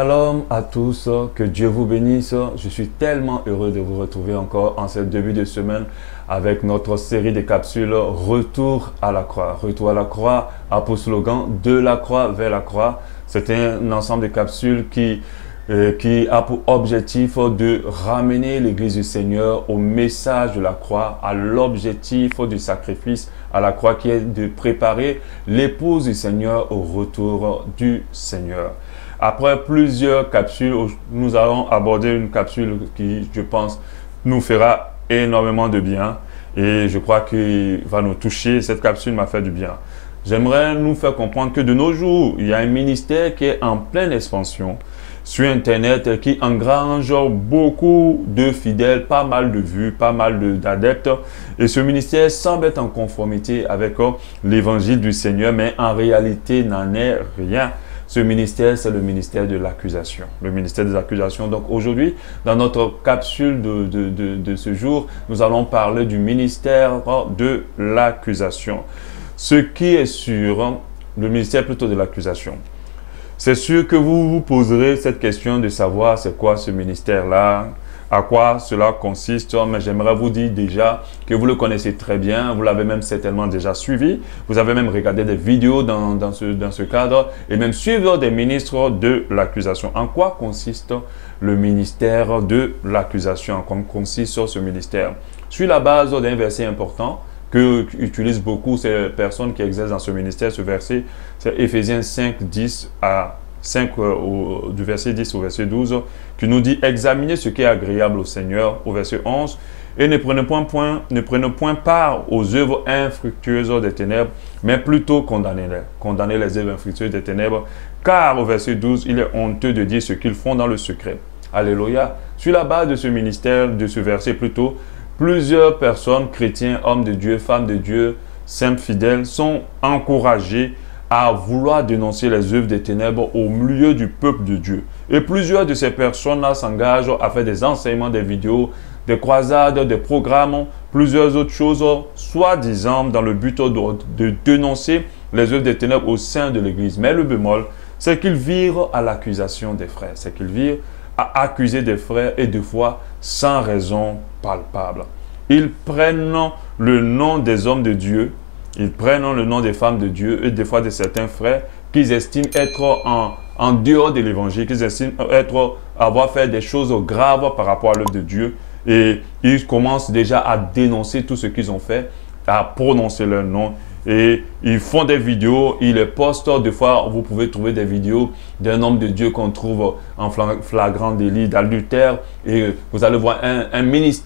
Shalom à tous, que Dieu vous bénisse. Je suis tellement heureux de vous retrouver encore en ce début de semaine avec notre série de capsules Retour à la croix. Retour à la croix a pour slogan de la croix vers la croix. C'est un ensemble de capsules qui a pour objectif de ramener l'Église du Seigneur au message de la croix, à l'objectif du sacrifice à la croix qui est de préparer l'épouse du Seigneur au retour du Seigneur. Après plusieurs capsules, nous allons aborder une capsule qui, je pense, nous fera énormément de bien et je crois qu'il va nous toucher. Cette capsule m'a fait du bien. J'aimerais nous faire comprendre que de nos jours, il y a un ministère qui est en pleine expansion sur Internet qui engrange beaucoup de fidèles, pas mal de vues, pas mal d'adeptes. Et ce ministère semble être en conformité avec l'évangile du Seigneur, mais en réalité n'en est rien. Ce ministère, c'est le ministère de l'accusation. Le ministère des accusations. Donc aujourd'hui, dans notre capsule de ce jour, nous allons parler du ministère de l'accusation. Ce qui est sûr, le ministère plutôt de l'accusation. C'est sûr que vous vous poserez cette question de savoir c'est quoi ce ministère-là, à quoi cela consiste, mais j'aimerais vous dire déjà que vous le connaissez très bien, vous l'avez même certainement déjà suivi, vous avez même regardé des vidéos dans ce cadre et même suivre des ministres de l'accusation. En quoi consiste le ministère de l'accusation? En quoi consiste ce ministère? Sur la base d'un verset important que utilisent beaucoup ces personnes qui exercent dans ce ministère, ce verset, c'est Éphésiens 5, 10 à 5, du verset 10 au verset 12, qui nous dit « Examinez ce qui est agréable au Seigneur » au verset 11, « Et ne prenez point part aux œuvres infructueuses des ténèbres, mais plutôt condamnez-les. Condamnez les œuvres infructueuses des ténèbres, car au verset 12, il est honteux de dire ce qu'ils font dans le secret. » Alléluia. Sur la base de ce ministère, de ce verset plutôt, plusieurs personnes, chrétiens, hommes de Dieu, femmes de Dieu, simples fidèles, sont encouragés à vouloir dénoncer les œuvres des ténèbres au milieu du peuple de Dieu. Et plusieurs de ces personnes-là s'engagent à faire des enseignements, des vidéos, des croisades, des programmes, plusieurs autres choses, soi-disant dans le but de dénoncer les œuvres des ténèbres au sein de l'Église. Mais le bémol, c'est qu'ils virent à l'accusation des frères. C'est qu'ils virent à accuser des frères et des fois sans raison palpable. Ils prennent le nom des hommes de Dieu, ils prennent le nom des femmes de Dieu et des fois de certains frères qu'ils estiment être en dehors de l'évangile, qu'ils estiment avoir fait des choses graves par rapport à l'œuvre de Dieu et ils commencent déjà à dénoncer tout ce qu'ils ont fait, à prononcer leur nom. Et ils font des vidéos, ils les postent. Des fois, vous pouvez trouver des vidéos d'un homme de Dieu qu'on trouve en flagrant délit d'adultère. Et vous allez voir un ministre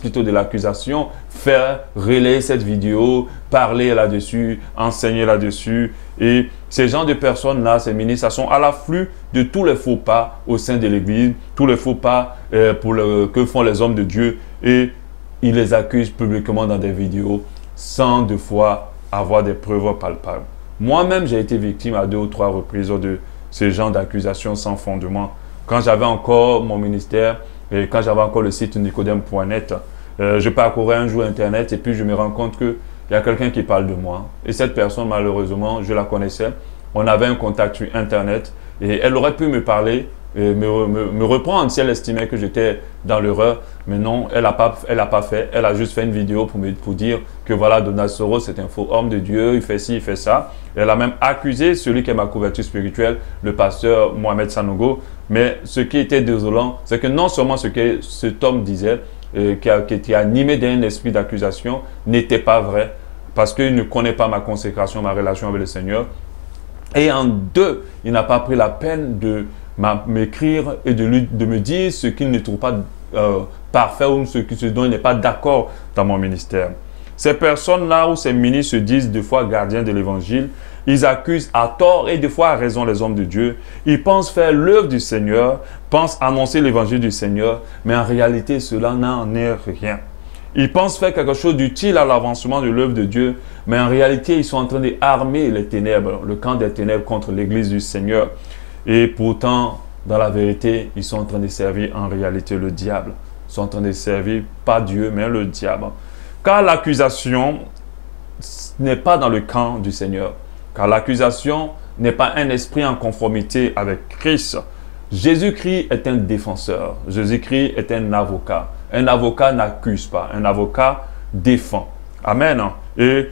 plutôt de l'accusation faire relayer cette vidéo, parler là-dessus, enseigner là-dessus. Et ces gens de personnes-là, ces ministres, sont à l'afflux de tous les faux pas au sein de l'Église, tous les faux pas que font les hommes de Dieu. Et ils les accusent publiquement dans des vidéos, sans de fois avoir des preuves palpables. Moi-même, j'ai été victime à 2 ou 3 reprises de ce genre d'accusations sans fondement. Quand j'avais encore mon ministère et quand j'avais encore le site nicodème.net, je parcourais un jour Internet et puis je me rends compte qu'il y a quelqu'un qui parle de moi. Et cette personne, malheureusement, je la connaissais. On avait un contact sur Internet et elle aurait pu me parler, et me reprendre si elle estimait que j'étais dans l'erreur. Mais non, elle n'a pas fait. Elle a juste fait une vidéo pour dire que voilà, Donald Soros, c'est un faux homme de Dieu, il fait ci, il fait ça. Elle a même accusé celui qui est ma couverture spirituelle, le pasteur Mohamed Sanogo. Mais ce qui était désolant, c'est que non seulement ce que cet homme disait, qui était animé d'un esprit d'accusation, n'était pas vrai, parce qu'il ne connaît pas ma consécration, ma relation avec le Seigneur. Et en deux, il n'a pas pris la peine de m'écrire et de me dire ce qu'il ne trouve pas parfait ou ce dont il n'est pas d'accord dans mon ministère. Ces personnes-là ou ces ministres se disent des fois gardiens de l'évangile, ils accusent à tort et des fois à raison les hommes de Dieu. Ils pensent faire l'œuvre du Seigneur, pensent annoncer l'évangile du Seigneur, mais en réalité cela n'en est rien. Ils pensent faire quelque chose d'utile à l'avancement de l'œuvre de Dieu, mais en réalité ils sont en train d'armer les ténèbres, le camp des ténèbres contre l'église du Seigneur. Et pourtant, dans la vérité, ils sont en train de servir en réalité le diable. Ils sont en train de servir pas Dieu, mais le diable. Car l'accusation n'est pas dans le camp du Seigneur. Car l'accusation n'est pas un esprit en conformité avec Christ. Jésus-Christ est un défenseur. Jésus-Christ est un avocat. Un avocat n'accuse pas. Un avocat défend. Amen. Et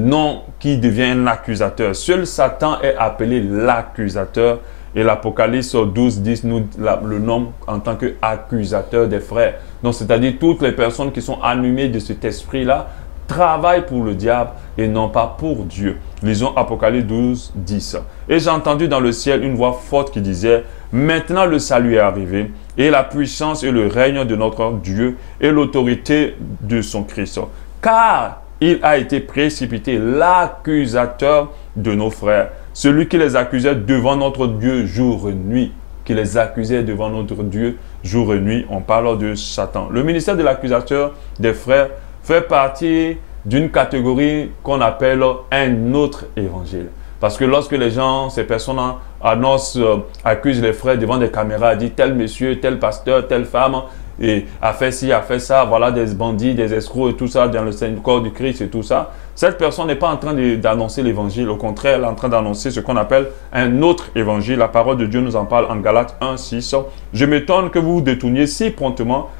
non qui devient un accusateur. Seul Satan est appelé l'accusateur. Et l'Apocalypse 12:10 nous le nomme en tant qu'accusateur des frères. Donc, c'est-à-dire toutes les personnes qui sont animées de cet esprit-là travaillent pour le diable et non pas pour Dieu. Lisons Apocalypse 12:10. Et j'ai entendu dans le ciel une voix forte qui disait: maintenant le salut est arrivé, et la puissance et le règne de notre Dieu et l'autorité de son Christ. Car il a été précipité l'accusateur de nos frères, celui qui les accusait devant notre Dieu jour et nuit. Qui les accusait devant notre Dieu jour et nuit. On parle de Satan. Le ministère de l'accusateur des frères fait partie d'une catégorie qu'on appelle un autre évangile. Parce que lorsque les gens, ces personnes annoncent, accusent les frères devant des caméras, disent tel monsieur, tel pasteur, telle femme, et a fait ci, a fait ça, voilà des bandits, des escrocs et tout ça dans le corps du Christ et tout ça. Cette personne n'est pas en train d'annoncer l'évangile, au contraire, elle est en train d'annoncer ce qu'on appelle un autre évangile. La parole de Dieu nous en parle en Galates 1:6. Je m'étonne que vous vous détourniez si promptement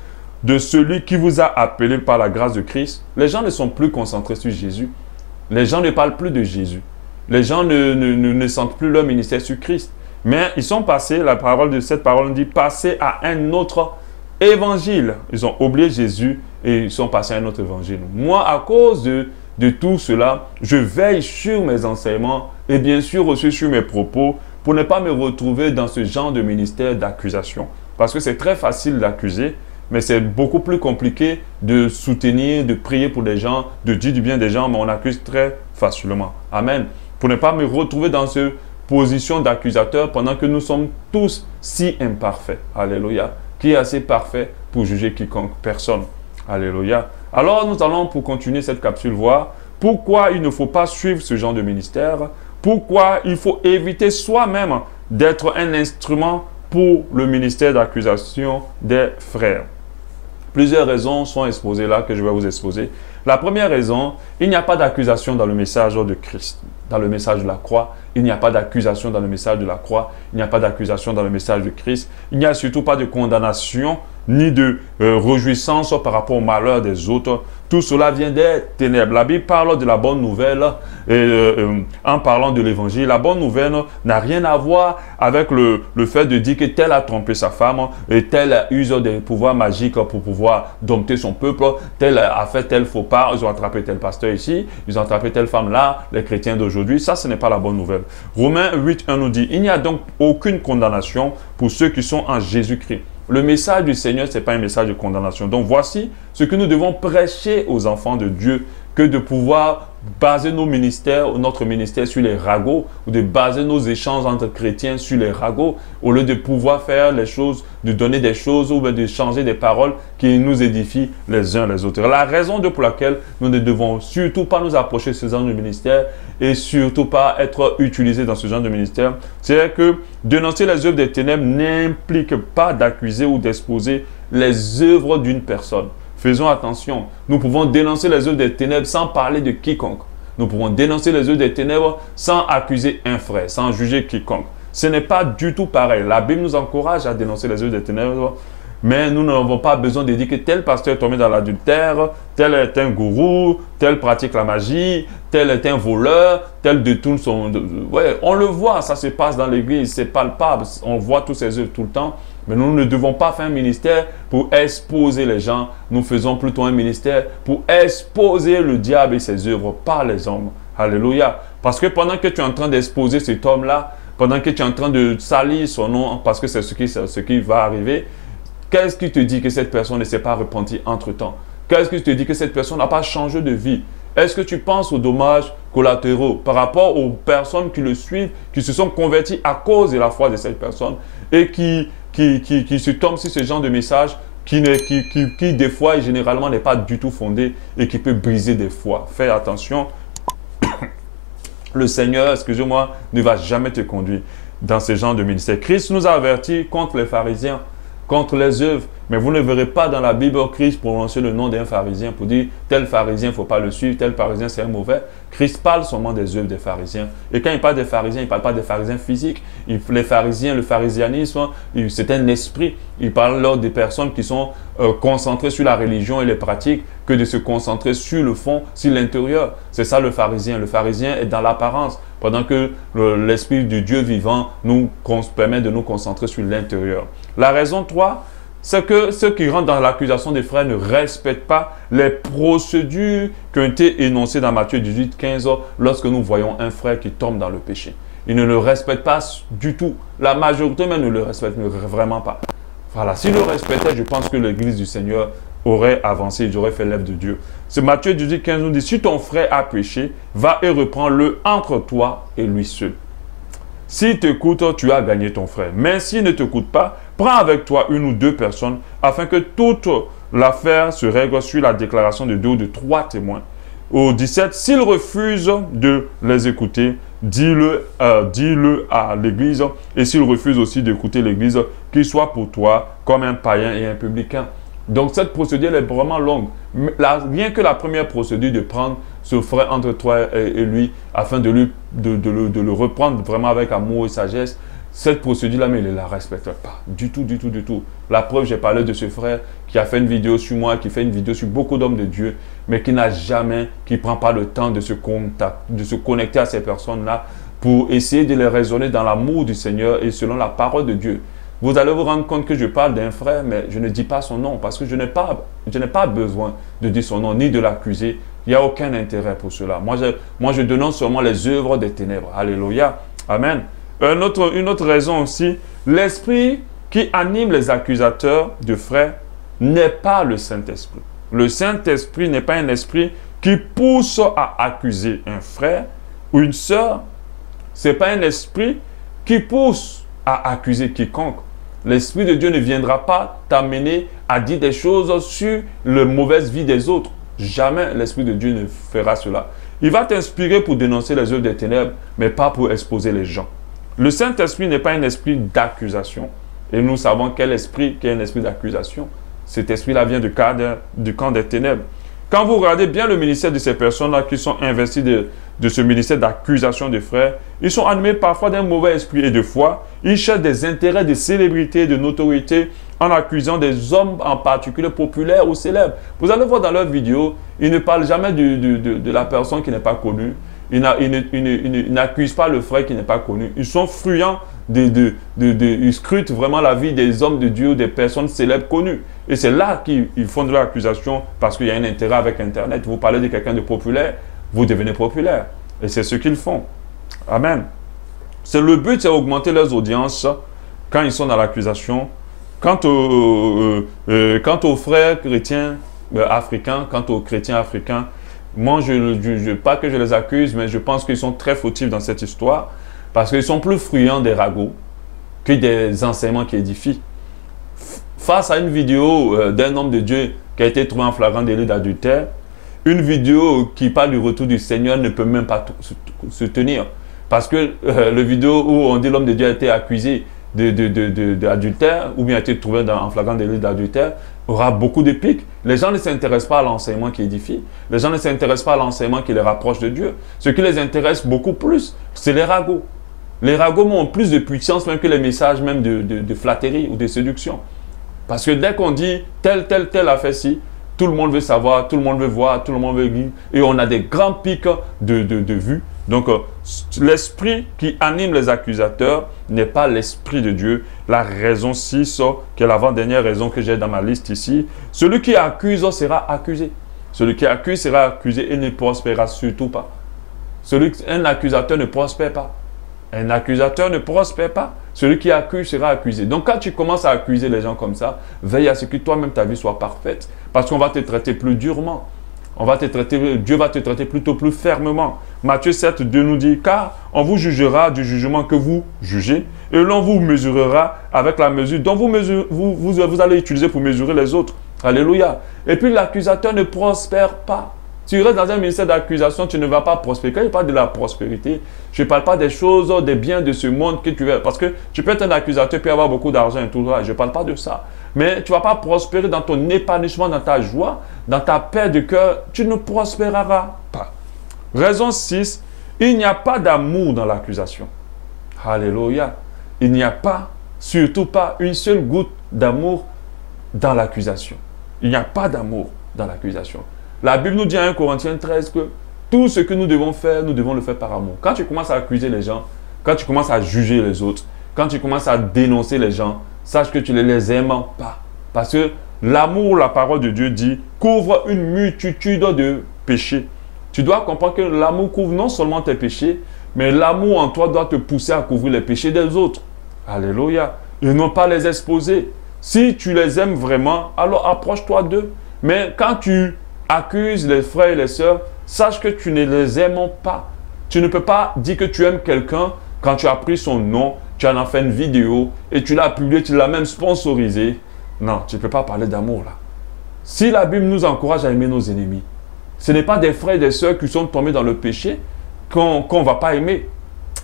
de celui qui vous a appelé par la grâce de Christ. Les gens ne sont plus concentrés sur Jésus. Les gens ne parlent plus de Jésus. Les gens ne sentent plus leur ministère sur Christ. Mais ils sont passés, la parole de cette parole dit, passer à un autre évangile. Ils ont oublié Jésus et ils sont passés à un autre évangile. Moi, à cause de tout cela, je veille sur mes enseignements et bien sûr aussi sur mes propos pour ne pas me retrouver dans ce genre de ministère d'accusation. Parce que c'est très facile d'accuser, mais c'est beaucoup plus compliqué de soutenir, de prier pour des gens, de dire du bien des gens, mais on accuse très facilement. Amen. Pour ne pas me retrouver dans cette position d'accusateur pendant que nous sommes tous si imparfaits. Alléluia. Qui est assez parfait pour juger quiconque? Personne. Alléluia. Alors nous allons, pour continuer cette capsule, voir pourquoi il ne faut pas suivre ce genre de ministère, pourquoi il faut éviter soi-même d'être un instrument pour le ministère d'accusation des frères. Plusieurs raisons sont exposées là que je vais vous exposer. La première raison, il n'y a pas d'accusation dans le message de Christ, dans le message de la croix. Il n'y a pas d'accusation dans le message de la croix. Il n'y a pas d'accusation dans le message de Christ. Il n'y a surtout pas de condamnation ni de réjouissance par rapport au malheur des autres. Tout cela vient des ténèbres. La Bible parle de la bonne nouvelle en parlant de l'évangile. La bonne nouvelle n'a rien à voir avec le fait de dire que tel a trompé sa femme et tel use des pouvoirs magiques pour pouvoir dompter son peuple. Tel a fait tel faux pas. Ils ont attrapé tel pasteur ici. Ils ont attrapé telle femme là. Les chrétiens d'aujourd'hui. Ça, ce n'est pas la bonne nouvelle. Romains 8:1 nous dit: il n'y a donc aucune condamnation pour ceux qui sont en Jésus-Christ. Le message du Seigneur, ce n'est pas un message de condamnation. Donc voici ce que nous devons prêcher aux enfants de Dieu, que de pouvoir baser nos ministères, notre ministère sur les ragots, ou de baser nos échanges entre chrétiens sur les ragots, au lieu de pouvoir faire les choses, de donner des choses ou de changer des paroles qui nous édifient les uns les autres. La raison pour laquelle nous ne devons surtout pas nous approcher de ce genre de ministère et surtout pas être utilisés dans ce genre de ministère, c'est que dénoncer les œuvres des ténèbres n'implique pas d'accuser ou d'exposer les œuvres d'une personne. Faisons attention, nous pouvons dénoncer les œuvres des ténèbres sans parler de quiconque. Nous pouvons dénoncer les œuvres des ténèbres sans accuser un frère, sans juger quiconque. Ce n'est pas du tout pareil. La Bible nous encourage à dénoncer les œuvres des ténèbres, mais nous n'avons pas besoin de dire que tel pasteur est tombé dans l'adultère, tel est un gourou, tel pratique la magie, tel est un voleur, tel détourne son... Ouais, on le voit, ça se passe dans l'église, c'est palpable, on voit tous ces œuvres tout le temps. Mais nous ne devons pas faire un ministère pour exposer les gens. Nous faisons plutôt un ministère pour exposer le diable et ses œuvres par les hommes. Alléluia. Parce que pendant que tu es en train d'exposer cet homme-là, pendant que tu es en train de salir son nom, parce que c'est ce qui va arriver, qu'est-ce qui te dit que cette personne ne s'est pas repentie entre-temps? Qu'est-ce qui te dit que cette personne n'a pas changé de vie? Est-ce que tu penses aux dommages collatéraux par rapport aux personnes qui le suivent, qui se sont converties à cause de la foi de cette personne et qui se tombent sur ce genre de message qui des fois et généralement n'est pas du tout fondé et qui peut briser des foi. Fais attention. Le Seigneur, excusez-moi, ne va jamais te conduire dans ce genre de ministère. Christ nous a avertis contre les pharisiens. contre les œuvres. Mais vous ne verrez pas dans la Bible Christ prononcer le nom d'un pharisien pour dire tel pharisien, il ne faut pas le suivre, tel pharisien, c'est un mauvais. Christ parle seulement des œuvres des pharisiens. Et quand il parle des pharisiens, il ne parle pas des pharisiens physiques. Les pharisiens, le pharisianisme, c'est un esprit. Il parle alors des personnes qui sont concentrées sur la religion et les pratiques que de se concentrer sur le fond, sur l'intérieur. C'est ça le pharisien. Le pharisien est dans l'apparence, pendant que l'esprit du Dieu vivant nous permet de nous concentrer sur l'intérieur. La raison 3, c'est que ceux qui rentrent dans l'accusation des frères ne respectent pas les procédures qui ont été énoncées dans Matthieu 18, 15, lorsque nous voyons un frère qui tombe dans le péché. Ils ne le respectent pas du tout. La majorité même ne le respecte vraiment pas. Voilà, s'ils le respectaient, je pense que l'Église du Seigneur aurait avancé, ils auraient fait l'œuvre de Dieu. Ce Matthieu 18, 15 nous dit, si ton frère a péché, va et reprends-le entre toi et lui seul. S'il t'écoute, tu as gagné ton frère. Mais s'il ne t'écoute pas, prends avec toi une ou deux personnes afin que toute l'affaire se règle sur la déclaration de 2 ou de 3 témoins. Au 17, s'il refuse de les écouter, dis-le à l'Église. Et s'il refuse aussi d'écouter l'Église, qu'il soit pour toi comme un païen et un publicain. Donc cette procédure est vraiment longue. Rien que la première procédure de prendre ce frère entre toi et lui, afin de le reprendre vraiment avec amour et sagesse, cette procédure-là, mais il ne la respecte pas. Du tout, du tout, du tout. La preuve, j'ai parlé de ce frère qui a fait une vidéo sur moi, qui fait une vidéo sur beaucoup d'hommes de Dieu, mais qui n'a jamais, qui ne prend pas le temps de se connecter à ces personnes-là pour essayer de les raisonner dans l'amour du Seigneur et selon la parole de Dieu. Vous allez vous rendre compte que je parle d'un frère, mais je ne dis pas son nom parce que je n'ai pas besoin de dire son nom ni de l'accuser. Il n'y a aucun intérêt pour cela. Moi, je dénonce seulement les œuvres des ténèbres. Alléluia. Amen. Une autre raison aussi, l'esprit qui anime les accusateurs de frères n'est pas le Saint-Esprit. Le Saint-Esprit n'est pas un esprit qui pousse à accuser un frère ou une sœur. Ce n'est pas un esprit qui pousse à accuser quiconque. L'Esprit de Dieu ne viendra pas t'amener à dire des choses sur la mauvaise vie des autres. Jamais l'Esprit de Dieu ne fera cela. Il va t'inspirer pour dénoncer les œuvres des ténèbres, mais pas pour exposer les gens. Le Saint-Esprit n'est pas un esprit d'accusation. Et nous savons quel esprit qui est un esprit d'accusation. Cet esprit-là vient du camp des ténèbres. Quand vous regardez bien le ministère de ces personnes-là qui sont investies de ce ministère d'accusation des frères, ils sont animés parfois d'un mauvais esprit et de foi. Ils cherchent des intérêts de célébrité, de notoriété, en accusant des hommes en particulier populaires ou célèbres. Vous allez voir dans leurs vidéos, ils ne parlent jamais de la personne qui n'est pas connue. Ils n'accusent pas le frère qui n'est pas connu. Ils sont friands, ils scrutent vraiment la vie des hommes de Dieu, des personnes célèbres connues. Et c'est là qu'ils font de l'accusation parce qu'il y a un intérêt avec Internet. Vous parlez de quelqu'un de populaire, vous devenez populaire. Et c'est ce qu'ils font. Amen. Le but, c'est d'augmenter leurs audiences quand ils sont dans l'accusation. Quant aux frères chrétiens africains, quant aux chrétiens africains, moi, pas que je les accuse, mais je pense qu'ils sont très fautifs dans cette histoire parce qu'ils sont plus friands des ragots que des enseignements qui édifient. Face à une vidéo d'un homme de Dieu qui a été trouvé en flagrant délit d'adultère, une vidéo qui parle du retour du Seigneur ne peut même pas se tenir. Parce que la vidéo où on dit l'homme de Dieu a été accusé d'adultère ou bien a été trouvé en flagrant délit d'adultère aura beaucoup de pics. Les gens ne s'intéressent pas à l'enseignement qui édifie. Les gens ne s'intéressent pas à l'enseignement qui les rapproche de Dieu. Ce qui les intéresse beaucoup plus, c'est les ragots. Les ragots ont plus de puissance même que les messages même de flatterie ou de séduction. Parce que dès qu'on dit tel a fait ci, tout le monde veut savoir, tout le monde veut voir, tout le monde veut lire. Et on a des grands pics de vues. Donc, l'esprit qui anime les accusateurs n'est pas l'esprit de Dieu. La raison 6, qui est l'avant-dernière raison que j'ai dans ma liste ici, celui qui accuse sera accusé. Celui qui accuse sera accusé et ne prospérera surtout pas. Un accusateur ne prospère pas. Un accusateur ne prospère pas. Celui qui accuse sera accusé. Donc, quand tu commences à accuser les gens comme ça, veille à ce que toi-même ta vie soit parfaite. Parce qu'on va te traiter plus durement. Dieu va te traiter plutôt plus fermement. Matthieu 7, 2 nous dit, car on vous jugera du jugement que vous jugez, et l'on vous mesurera avec la mesure dont vous allez utiliser pour mesurer les autres. Alléluia. Et puis l'accusateur ne prospère pas. Si tu restes dans un ministère d'accusation, tu ne vas pas prospérer. Quand je parle de la prospérité, je ne parle pas des choses, des biens de ce monde que tu veux. Parce que tu peux être un accusateur et avoir beaucoup d'argent et tout ça. Je ne parle pas de ça. mais tu ne vas pas prospérer dans ton épanouissement, dans ta joie, dans ta paix de cœur. Tu ne prospéreras pas. Raison 6, il n'y a pas d'amour dans l'accusation. Alléluia. Il n'y a pas, surtout pas, une seule goutte d'amour dans l'accusation. Il n'y a pas d'amour dans l'accusation. La Bible nous dit en 1 Corinthiens 13 que tout ce que nous devons faire, nous devons le faire par amour. Quand tu commences à accuser les gens, quand tu commences à juger les autres, quand tu commences à dénoncer les gens, sache que tu ne les aimes pas. Parce que l'amour, la parole de Dieu dit, couvre une multitude de péchés. Tu dois comprendre que l'amour couvre non seulement tes péchés, mais l'amour en toi doit te pousser à couvrir les péchés des autres. Alléluia. Et non pas les exposer. Si tu les aimes vraiment, alors approche-toi d'eux. Mais quand tu accuses les frères et les sœurs, sache que tu ne les aimes pas. Tu ne peux pas dire que tu aimes quelqu'un quand tu as pris son nom, tu en as fait une vidéo et tu l'as publié, tu l'as même sponsorisé. Non, tu ne peux pas parler d'amour là. Si la Bible nous encourage à aimer nos ennemis, ce n'est pas des frères et des sœurs qui sont tombés dans le péché qu'on ne va pas aimer.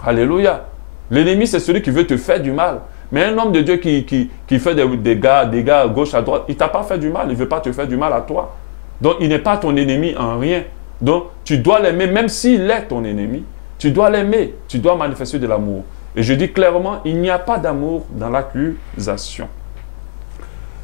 Alléluia. L'ennemi, c'est celui qui veut te faire du mal. Mais un homme de Dieu qui fait des dégâts à gauche, à droite, il ne t'a pas fait du mal. Il ne veut pas te faire du mal à toi. Donc, il n'est pas ton ennemi en rien. Donc, tu dois l'aimer, même s'il est ton ennemi. Tu dois l'aimer. Tu dois manifester de l'amour. Et je dis clairement, il n'y a pas d'amour dans l'accusation.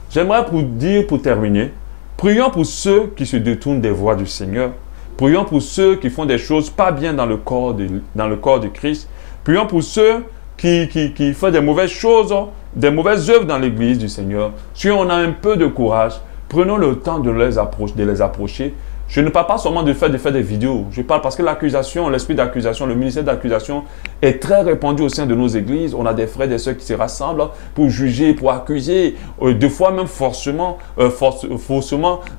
J'aimerais pour terminer, prions pour ceux qui se détournent des voies du Seigneur. Prions pour ceux qui font des choses pas bien dans le corps de Christ. Prions pour ceux qui font des mauvaises choses, des mauvaises œuvres dans l'église du Seigneur. Si on a un peu de courage, prenons le temps de les approcher. Je ne parle pas seulement de faire des vidéos. Je parle parce que l'accusation, l'esprit d'accusation, le ministère d'accusation est très répandu au sein de nos églises. On a des frères et des sœurs qui se rassemblent pour juger, pour accuser, des fois même faussement,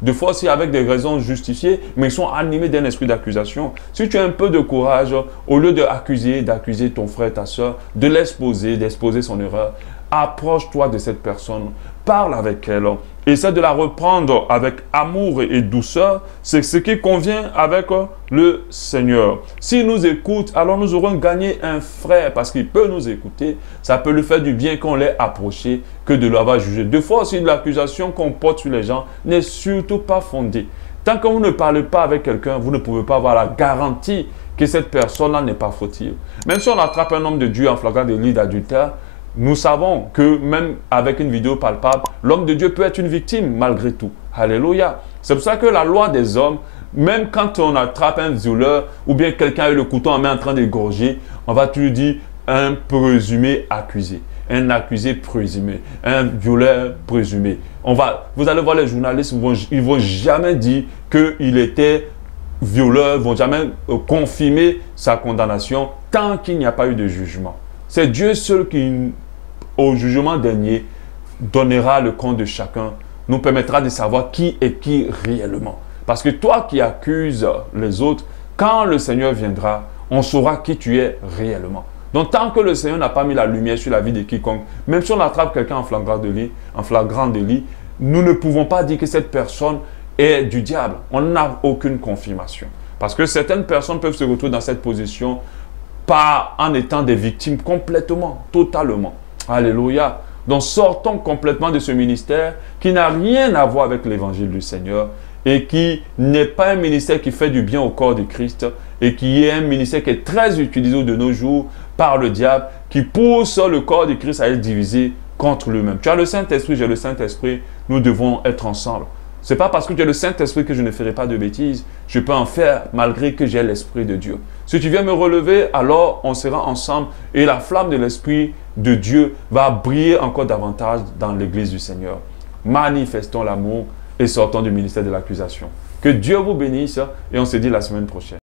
des fois aussi avec des raisons justifiées, mais ils sont animés d'un esprit d'accusation. Si tu as un peu de courage, au lieu d'accuser ton frère, ta sœur, de d'exposer son erreur, approche-toi de cette personne, parle avec elle. Essaie de la reprendre avec amour et douceur. C'est ce qui convient avec le Seigneur. S'il nous écoute, alors nous aurons gagné un frère parce qu'il peut nous écouter. Ça peut lui faire du bien qu'on l'ait approché que de l'avoir jugé. Deux fois aussi, l'accusation qu'on porte sur les gens n'est surtout pas fondée. Tant que vous ne parlez pas avec quelqu'un, vous ne pouvez pas avoir la garantie que cette personne-là n'est pas fautive. Même si on attrape un homme de Dieu en flagrant délit d'adultère, nous savons que même avec une vidéo palpable, l'homme de Dieu peut être une victime malgré tout. Alléluia. C'est pour ça que la loi des hommes, même quand on attrape un violeur ou bien quelqu'un avec le couteau en main en train d'égorger, on va toujours dire un présumé accusé, un accusé présumé, un violeur présumé. Vous allez voir les journalistes, ils ne vont jamais dire qu'il était violeur, ils ne vont jamais confirmer sa condamnation tant qu'il n'y a pas eu de jugement. C'est Dieu seul qui, au jugement dernier, donnera le compte de chacun, nous permettra de savoir qui est qui réellement. Parce que toi qui accuses les autres, quand le Seigneur viendra, on saura qui tu es réellement. Donc tant que le Seigneur n'a pas mis la lumière sur la vie de quiconque, même si on attrape quelqu'un en flagrant délit, nous ne pouvons pas dire que cette personne est du diable. On n'a aucune confirmation. Parce que certaines personnes peuvent se retrouver dans cette position pas en étant des victimes complètement, totalement. Alléluia. Donc sortons complètement de ce ministère qui n'a rien à voir avec l'évangile du Seigneur et qui n'est pas un ministère qui fait du bien au corps de Christ et qui est un ministère qui est très utilisé de nos jours par le diable, qui pousse le corps de Christ à être divisé contre lui-même. Tu as le Saint-Esprit, j'ai le Saint-Esprit, nous devons être ensemble. Ce n'est pas parce que tu as le Saint-Esprit que je ne ferai pas de bêtises. Je peux en faire malgré que j'ai l'Esprit de Dieu. Si tu viens me relever, alors on sera ensemble et la flamme de l'Esprit de Dieu va briller encore davantage dans l'Église du Seigneur. Manifestons l'amour et sortons du ministère de l'accusation. Que Dieu vous bénisse et on se dit la semaine prochaine.